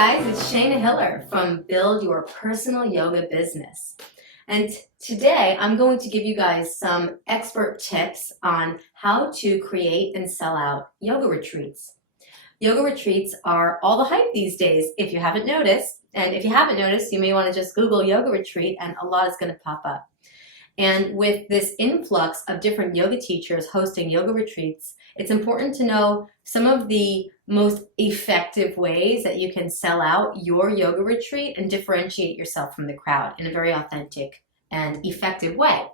guys, it's Shayna Hiller from Build Your Personal Yoga Business. And today I'm going to give you guys some expert tips on how to create and sell out yoga retreats. Yoga retreats are all the hype these days, if you haven't noticed. And if you haven't noticed, you may want to just Google yoga retreat and a lot is going to pop up. And with this influx of different yoga teachers hosting yoga retreats, it's important to know some of the most effective ways that you can sell out your yoga retreat and differentiate yourself from the crowd in a very authentic and effective way.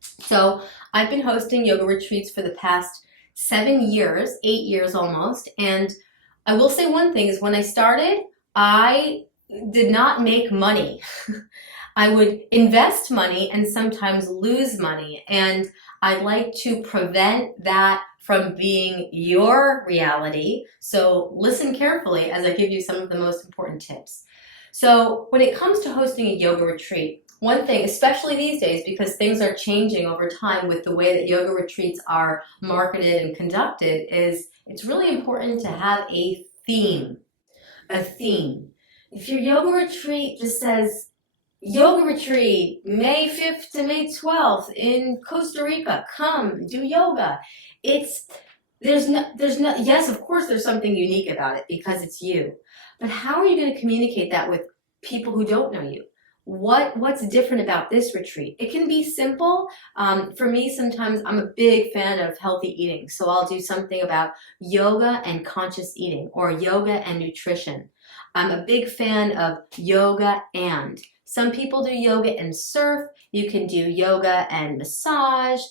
So I've been hosting yoga retreats for the past 7 years, 8 years almost, and I will say one thing is when I started, I did not make money. I would invest money and sometimes lose money, and I'd like to prevent that from being your reality. So listen carefully as I give you some of the most important tips. So when it comes to hosting a yoga retreat, one thing, especially these days, because things are changing over time with the way that yoga retreats are marketed and conducted, is it's really important to have a theme. A theme. If your yoga retreat just says, Yoga retreat, May 5th to May 12th in Costa Rica. Come, do yoga. Yes, of course there's something unique about it because it's you. But how are you going to communicate that with people who don't know you? What's different about this retreat? It can be simple. For me, sometimes I'm a big fan of healthy eating. So I'll do something about yoga and conscious eating or yoga and nutrition. I'm a big fan of yoga and. Some people do yoga and surf. You can do yoga and massage,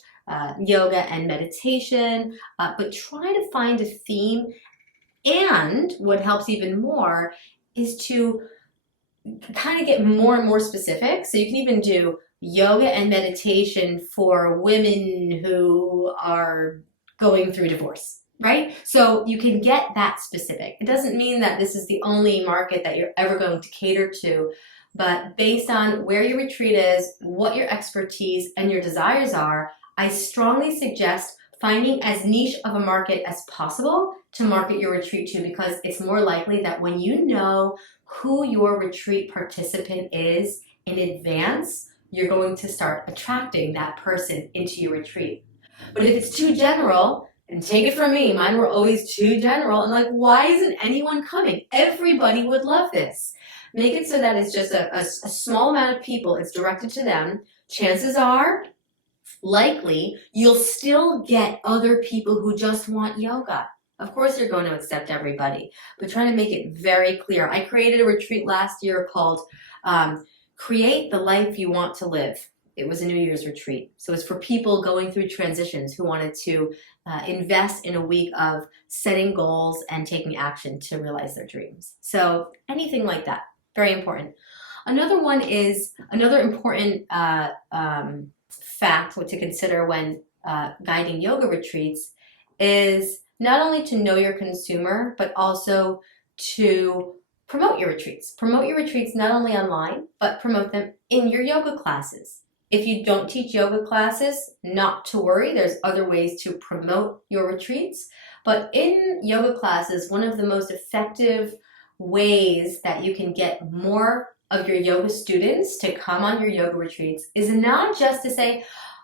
yoga and meditation, but try to find a theme. And what helps even more is to kind of get more and more specific. So you can even do yoga and meditation for women who are going through divorce, right? So you can get that specific. It doesn't mean that this is the only market that you're ever going to cater to, but based on where your retreat is, what your expertise and your desires are, I strongly suggest finding as niche of a market as possible to market your retreat to, because it's more likely that when you know who your retreat participant is in advance, you're going to start attracting that person into your retreat. But if it's too general, and take it from me, mine were always too general, and like, why isn't anyone coming? Everybody would love this. Make it so that it's just a small amount of people, it's directed to them. Chances are, likely, you'll still get other people who just want yoga. Of course you're going to accept everybody, but try to make it very clear. I created a retreat last year called Create the Life You Want to Live. It was a New Year's retreat. So it's for people going through transitions who wanted to invest in a week of setting goals and taking action to realize their dreams. So anything like that. Very important. Another important fact to consider when guiding yoga retreats is not only to know your consumer, but also to promote your retreats. Promote your retreats not only online, but promote them in your yoga classes. If you don't teach yoga classes, not to worry, there's other ways to promote your retreats. But in yoga classes, one of the most effective ways that you can get more of your yoga students to come on your yoga retreats is not just to say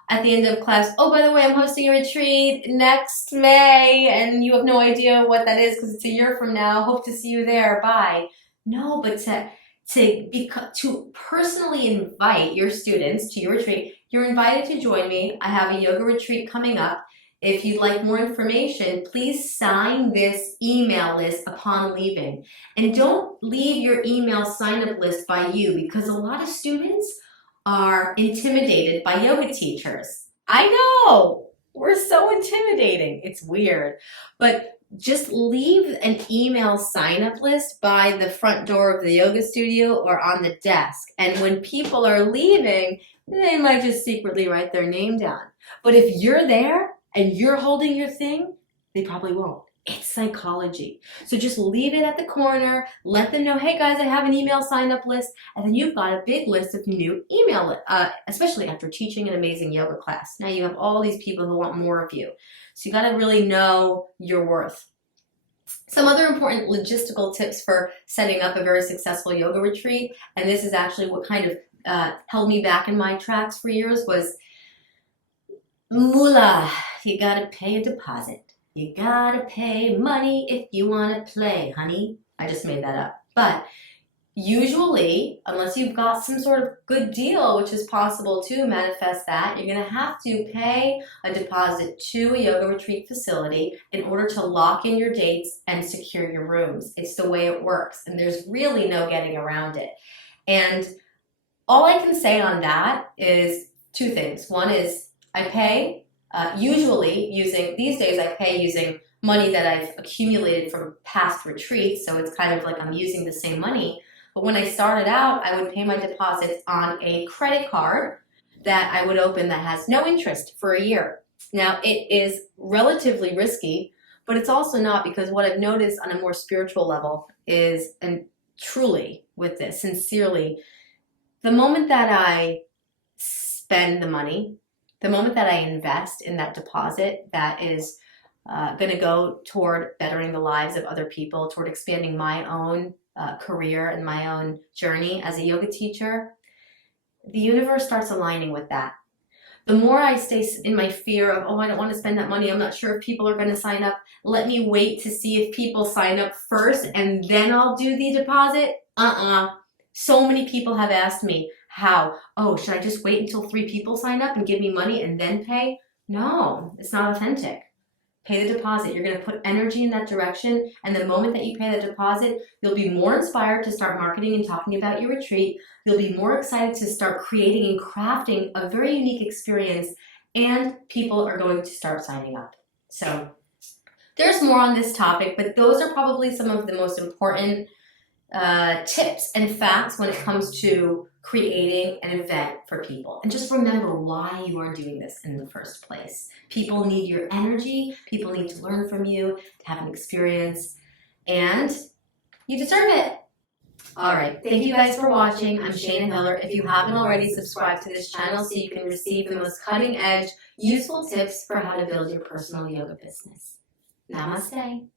at the end of class, oh, by the way, I'm hosting a retreat next May, and you have no idea what that is because it's a year from now. Hope to see you there. Bye. No, but to personally invite your students to your retreat. You're invited to join me. I have a yoga retreat coming up. If you'd like more information, please sign this email list upon leaving. And don't leave your email sign-up list by you, because a lot of students are intimidated by yoga teachers. I know, we're so intimidating. It's weird. But just leave an email sign-up list by the front door of the yoga studio or on the desk. And when people are leaving, they might just secretly write their name down. But if you're there, and you're holding your thing, they probably won't. It's psychology. So just leave it at the corner, let them know, hey guys, I have an email sign-up list, and then you've got a big list of new email, especially after teaching an amazing yoga class. Now you have all these people who want more of you. So you gotta really know your worth. Some other important logistical tips for setting up a very successful yoga retreat, and this is actually what kind of held me back in my tracks for years, was moolah. You gotta pay a deposit. You gotta pay money if you wanna play, honey. I just made that up. But usually, unless you've got some sort of good deal, which is possible to manifest that, you're gonna have to pay a deposit to a yoga retreat facility in order to lock in your dates and secure your rooms. It's the way it works, and there's really no getting around it. And all I can say on that is two things. One is I pay, usually these days I pay using money that I've accumulated from past retreats, so it's kind of like I'm using the same money. But when I started out, I would pay my deposits on a credit card that I would open that has no interest for a year. Now, it is relatively risky, but it's also not, because what I've noticed on a more spiritual level is, and truly with this, sincerely, the moment that I spend the money, the moment that I invest in that deposit that is going to go toward bettering the lives of other people, toward expanding my own career and my own journey as a yoga teacher, the universe starts aligning with that. The more I stay in my fear of, oh, I don't want to spend that money, I'm not sure if people are going to sign up, let me wait to see if people sign up first and then I'll do the deposit. So many people have asked me, how? Oh, should I just wait until 3 people sign up and give me money and then pay? No, it's not authentic. Pay the deposit. You're going to put energy in that direction, and the moment that you pay the deposit, you'll be more inspired to start marketing and talking about your retreat. You'll be more excited to start creating and crafting a very unique experience, and people are going to start signing up. So there's more on this topic, but those are probably some of the most important tips and facts when it comes to creating an event for people. And just remember why you are doing this in the first place. People need your energy, people need to learn from you, to have an experience, and you deserve it. All right, thank you guys for watching. I'm Shayna Hiller. If you haven't already, subscribe to this channel so you can receive the most cutting edge, useful tips for how to build your personal yoga business. Namaste.